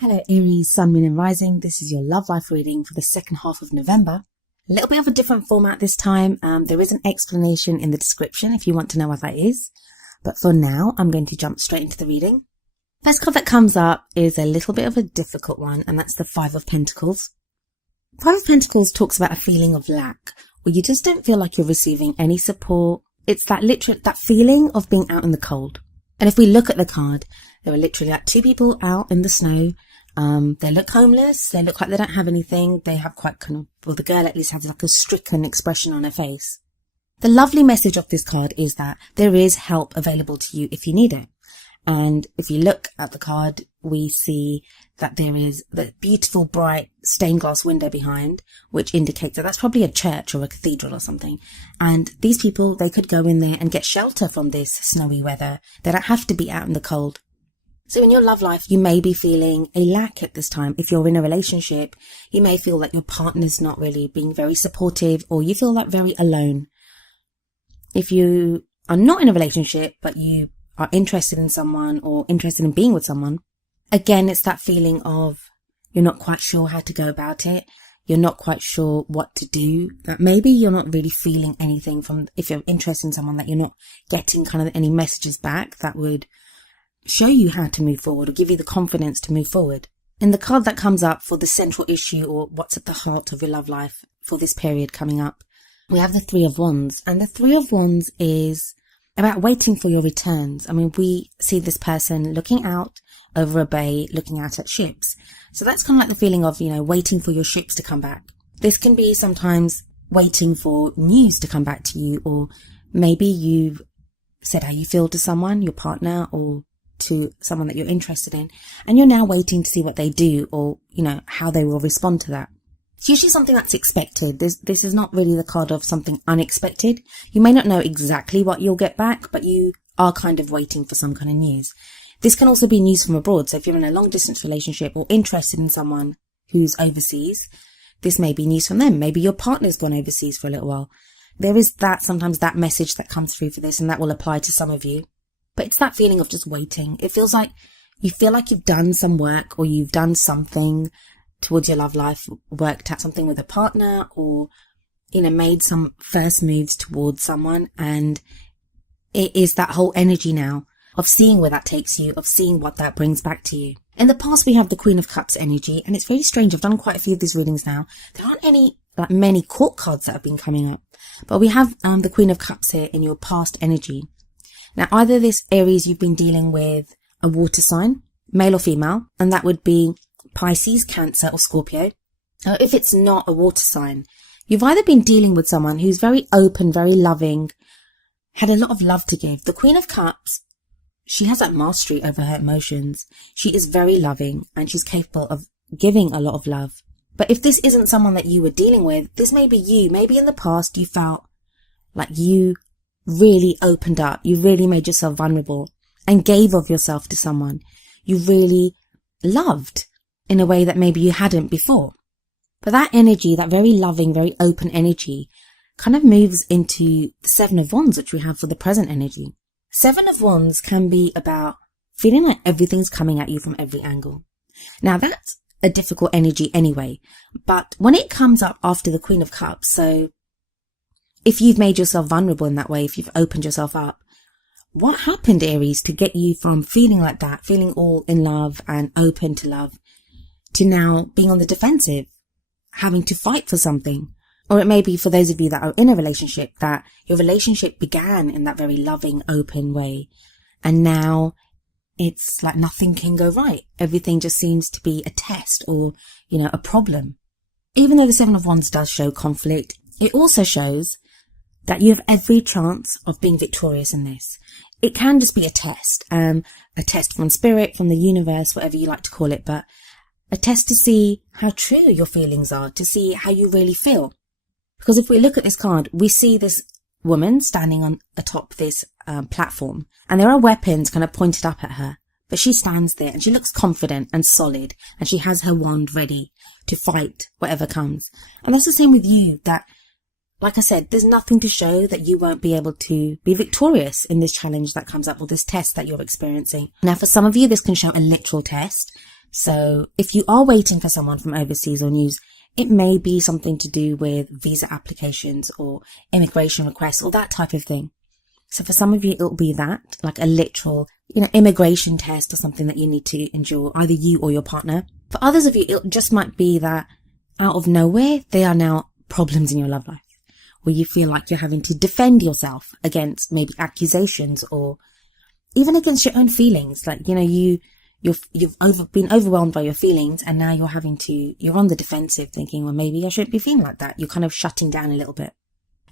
Hello Aries, Sun, Moon and Rising. This is your love life reading for the second half of November. A little bit of a different format this time. There is an explanation in the description if you want to know what that is. But for now, I'm going to jump straight into the reading. First card that comes up is a little bit of a difficult one, and that's the Five of Pentacles. Five of Pentacles talks about a feeling of lack, where you just don't feel like you're receiving any support. It's that feeling of being out in the cold. And if we look at the card, there are literally like two people out in the snow. They look homeless. They look like they don't have anything. They have the girl at least has like a stricken expression on her face. The lovely message of this card is that there is help available to you if you need it. And if you look at the card, we see that there is the beautiful, bright stained glass window behind, which indicates that that's probably a church or a cathedral or something. And these people, they could go in there and get shelter from this snowy weather. They don't have to be out in the cold. So in your love life, you may be feeling a lack at this time. If you're in a relationship, you may feel that your partner's not really being very supportive, or you feel like very alone. If you are not in a relationship, but you are interested in someone or interested in being with someone, again, it's that feeling of you're not quite sure how to go about it. You're not quite sure what to do. That maybe you're not really feeling anything from, if you're interested in someone, that you're not getting kind of any messages back that would show you how to move forward or give you the confidence to move forward. And the card that comes up for the central issue, or what's at the heart of your love life for this period coming up, we have the Three of Wands. And the Three of Wands is about waiting for your returns. I mean, we see this person looking out over a bay, looking out at ships. So that's kind of like the feeling of, waiting for your ships to come back. This can be sometimes waiting for news to come back to you, or maybe you've said how you feel to someone, your partner, or to someone that you're interested in, and you're now waiting to see what they do, or, how they will respond to that. It's usually something that's expected. This is not really the card of something unexpected. You may not know exactly what you'll get back, but you are kind of waiting for some kind of news. This can also be news from abroad. So if you're in a long distance relationship or interested in someone who's overseas, this may be news from them. Maybe your partner's gone overseas for a little while. There is sometimes that message that comes through for this, and that will apply to some of you. But it's that feeling of just waiting. It feels like you feel like you've done some work, or you've done something towards your love life, worked at something with a partner, or, made some first moves towards someone. And it is that whole energy now of seeing where that takes you, of seeing what that brings back to you. In the past, we have the Queen of Cups energy, and it's very strange. I've done quite a few of these readings now. There aren't many court cards that have been coming up, but we have the Queen of Cups here in your past energy. Now, either this Aries, you've been dealing with a water sign, male or female, and that would be Pisces, Cancer or Scorpio. Now, if it's not a water sign, you've either been dealing with someone who's very open, very loving, had a lot of love to give. The Queen of Cups, she has that mastery over her emotions. She is very loving, and she's capable of giving a lot of love. But if this isn't someone that you were dealing with, this may be you. Maybe in the past you felt like you really opened up, you really made yourself vulnerable and gave of yourself to someone you really loved in a way that maybe you hadn't before. But that energy, that very loving, very open energy, kind of moves into the Seven of Wands, which we have for the present energy. Seven of Wands can be about feeling like everything's coming at you from every angle. Now, that's a difficult energy anyway, but when it comes up after the Queen of Cups, so if you've made yourself vulnerable in that way, if you've opened yourself up, what happened, Aries, to get you from feeling like that, feeling all in love and open to love, to now being on the defensive, having to fight for something? Or it may be for those of you that are in a relationship, that your relationship began in that very loving, open way, and now it's like nothing can go right. Everything just seems to be a test or, a problem. Even though the Seven of Wands does show conflict, it also shows that you have every chance of being victorious in this. It can just be a test from spirit, from the universe, whatever you like to call it, but a test to see how true your feelings are, to see how you really feel. Because if we look at this card, we see this woman standing on atop this platform, and there are weapons kind of pointed up at her, but she stands there and she looks confident and solid, and she has her wand ready to fight whatever comes. And that's the same with you, that, like I said, there's nothing to show that you won't be able to be victorious in this challenge that comes up, or this test that you're experiencing. Now, for some of you, this can show a literal test. So if you are waiting for someone from overseas or news, it may be something to do with visa applications or immigration requests or that type of thing. So for some of you, it'll be that, like a literal, immigration test or something that you need to endure, either you or your partner. For others of you, it just might be that out of nowhere, there are now problems in your love life where you feel like you're having to defend yourself against maybe accusations or even against your own feelings. Like, you've been overwhelmed by your feelings, and now you're on the defensive thinking, well, maybe I shouldn't be feeling like that. You're kind of shutting down a little bit.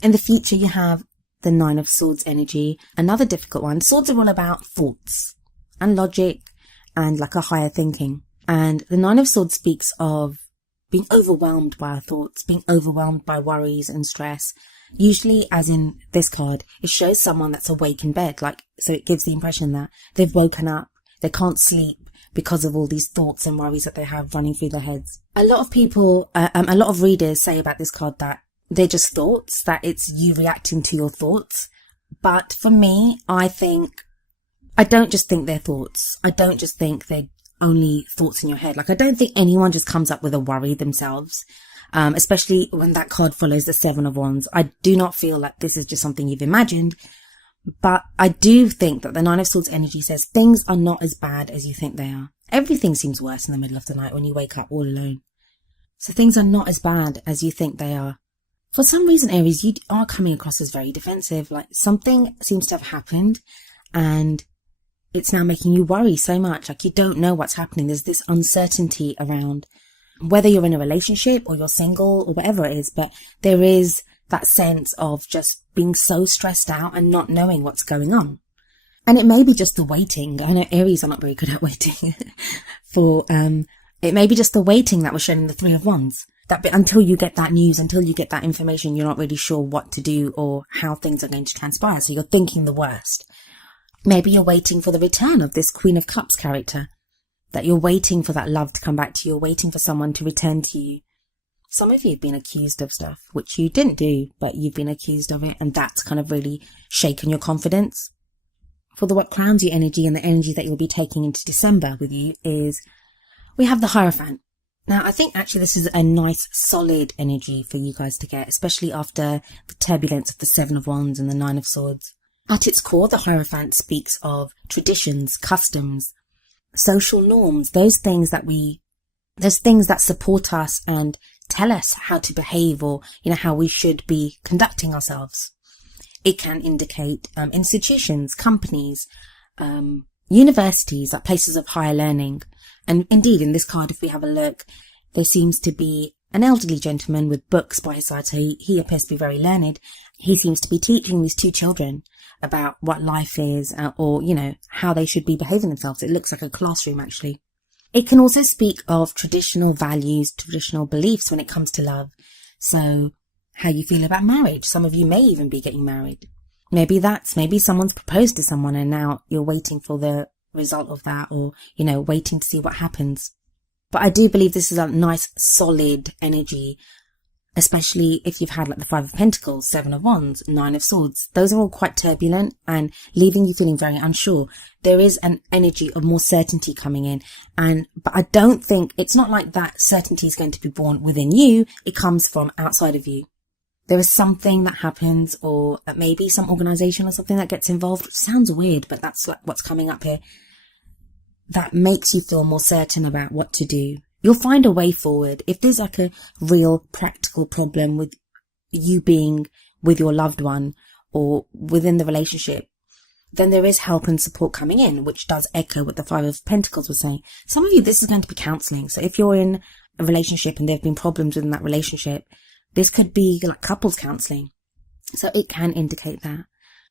In the future, you have the Nine of Swords energy, another difficult one. Swords are all about thoughts and logic and like a higher thinking. And the Nine of Swords speaks of being overwhelmed by our thoughts, being overwhelmed by worries and stress. Usually, as in this card, it shows someone that's awake in bed. So it gives the impression that they've woken up, they can't sleep because of all these thoughts and worries that they have running through their heads. A lot of people, a lot of readers say about this card that they're just thoughts, that it's you reacting to your thoughts. But for me, I don't just think they're thoughts. I don't just think they're only thoughts in your head. I don't think anyone just comes up with a worry themselves, especially when that card follows the Seven of Wands. I do not feel like this is just something you've imagined. But I do think that the Nine of Swords energy says things are not as bad as you think they are. Everything seems worse in the middle of the night when you wake up all alone. So things are not as bad as you think they are. For some reason, Aries, you are coming across as very defensive. Like something seems to have happened and it's now making you worry so much. Like you don't know what's happening. There's this uncertainty around whether you're in a relationship or you're single or whatever it is. But there is that sense of just being so stressed out and not knowing what's going on. And it may be just the waiting. I know Aries are not very good at waiting. It may be just the waiting that was shown in the Three of Wands. That until you get that news, until you get that information, you're not really sure what to do or how things are going to transpire. So you're thinking the worst. Maybe you're waiting for the return of this Queen of Cups character. That you're waiting for that love to come back to you. You're waiting for someone to return to you. Some of you have been accused of stuff, which you didn't do, but you've been accused of it. And that's kind of really shaken your confidence. For what crowns you energy and the energy that you'll be taking into December with you is we have the Hierophant. Now, I think actually this is a nice solid energy for you guys to get, especially after the turbulence of the Seven of Wands and the Nine of Swords. At its core, the Hierophant speaks of traditions, customs, social norms, those things that support us and tell us how to behave or, how we should be conducting ourselves. It can indicate institutions, companies, universities, like places of higher learning. And indeed, in this card, if we have a look, there seems to be an elderly gentleman with books by his side. So he appears to be very learned. He seems to be teaching these two children about what life is or, how they should be behaving themselves. It looks like a classroom, actually. It can also speak of traditional values, traditional beliefs when it comes to love. So how you feel about marriage. Some of you may even be getting married. Maybe someone's proposed to someone and now you're waiting for the result of that or, waiting to see what happens. But I do believe this is a nice solid energy, especially if you've had like the Five of Pentacles, Seven of Wands, Nine of Swords. Those are all quite turbulent and leaving you feeling very unsure. There is an energy of more certainty coming in. But I don't think, it's not like that certainty is going to be born within you. It comes from outside of you. There is something that happens or maybe some organization or something that gets involved, which sounds weird, but that's like what's coming up here. That makes you feel more certain about what to do. You'll find a way forward. If there's like a real practical problem with you being with your loved one or within the relationship, then there is help and support coming in, which does echo what the Five of Pentacles was saying. Some of you, this is going to be counseling. So if you're in a relationship and there have been problems within that relationship, this could be like couples counseling. So it can indicate that.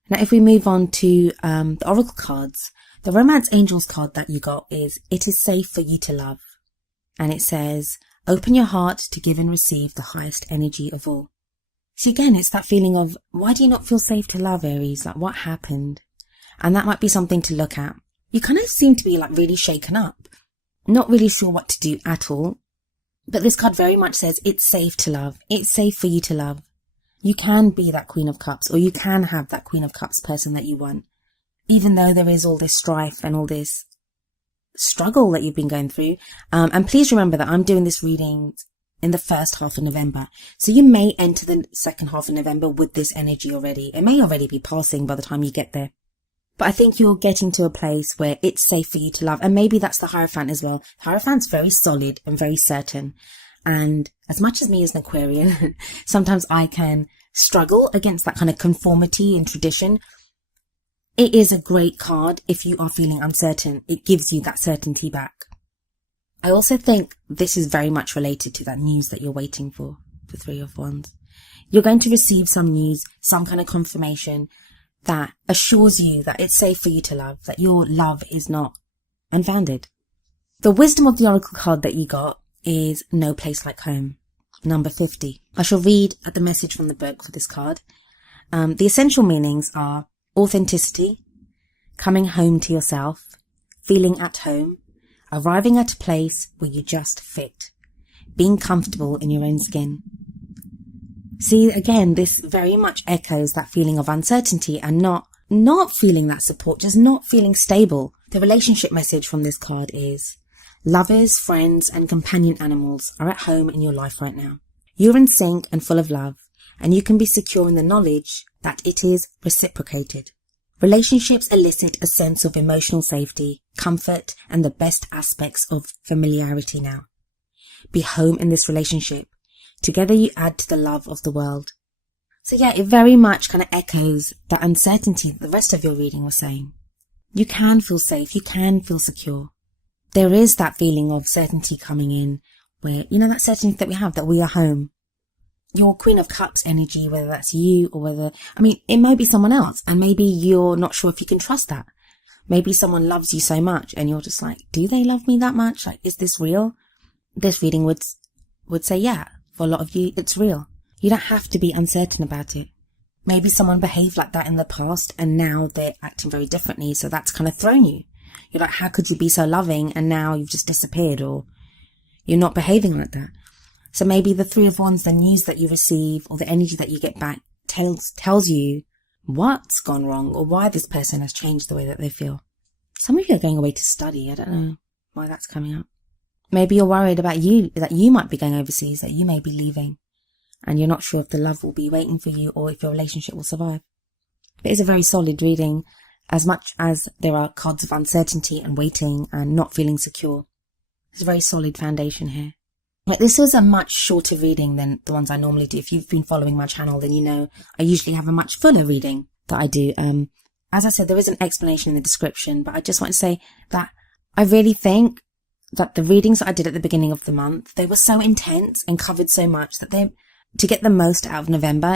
Now, if we move on to the Oracle cards, the Romance Angels card that you got is, it is safe for you to love. And it says, open your heart to give and receive the highest energy of all. So again, it's that feeling of, why do you not feel safe to love, Aries? Like, what happened? And that might be something to look at. You kind of seem to be like really shaken up. Not really sure what to do at all. But this card very much says it's safe to love. It's safe for you to love. You can be that Queen of Cups, or you can have that Queen of Cups person that you want. Even though there is all this strife and all this struggle that you've been going through. And please remember that I'm doing this reading in the first half of November. So you may enter the second half of November with this energy already. It may already be passing by the time you get there. But I think you're getting to a place where it's safe for you to love. And maybe that's the Hierophant as well. The Hierophant's very solid and very certain. And as much as me as an Aquarian, sometimes I can struggle against that kind of conformity and tradition. It is a great card if you are feeling uncertain. It gives you that certainty back. I also think this is very much related to that news that you're waiting for, the Three of Wands. You're going to receive some news, some kind of confirmation that assures you that it's safe for you to love, that your love is not unfounded. The wisdom of the oracle card that you got is No Place Like Home, number 50. I shall read the message from the book for this card. The essential meanings are authenticity, coming home to yourself, feeling at home, arriving at a place where you just fit, being comfortable in your own skin. See, again, this very much echoes that feeling of uncertainty and not feeling that support, just not feeling stable. The relationship message from this card is lovers, friends, and companion animals are at home in your life right now. You're in sync and full of love, and you can be secure in the knowledge that it is reciprocated. Relationships elicit a sense of emotional safety, comfort, and the best aspects of familiarity now. Be home in this relationship. Together you add to the love of the world. So yeah, it very much kind of echoes that uncertainty that the rest of your reading was saying. You can feel safe. You can feel secure. There is that feeling of certainty coming in where, that certainty that we have, that we are home. Your Queen of Cups energy, whether that's you or it might be someone else, and maybe you're not sure if you can trust that. Maybe someone loves you so much and you're just like, do they love me that much? Like, is this real? This reading would say, yeah, for a lot of you, it's real. You don't have to be uncertain about it. Maybe someone behaved like that in the past and now they're acting very differently. So that's kind of thrown you. You're like, how could you be so loving and now you've just disappeared, or you're not behaving like that? So maybe the Three of Wands, the news that you receive or the energy that you get back tells you what's gone wrong or why this person has changed the way that they feel. Some of you are going away to study. I don't know why that's coming up. Maybe you're worried about that you might be going overseas, that you may be leaving, and you're not sure if the love will be waiting for you or if your relationship will survive. But it's a very solid reading, as much as there are cards of uncertainty and waiting and not feeling secure. There's a very solid foundation here. But this was a much shorter reading than the ones I normally do. If you've been following my channel, then you know I usually have a much fuller reading that I do. As I said, there is an explanation in the description, but I just want to say that I really think that the readings that I did at the beginning of the month, they were so intense and covered so much that to get the most out of November,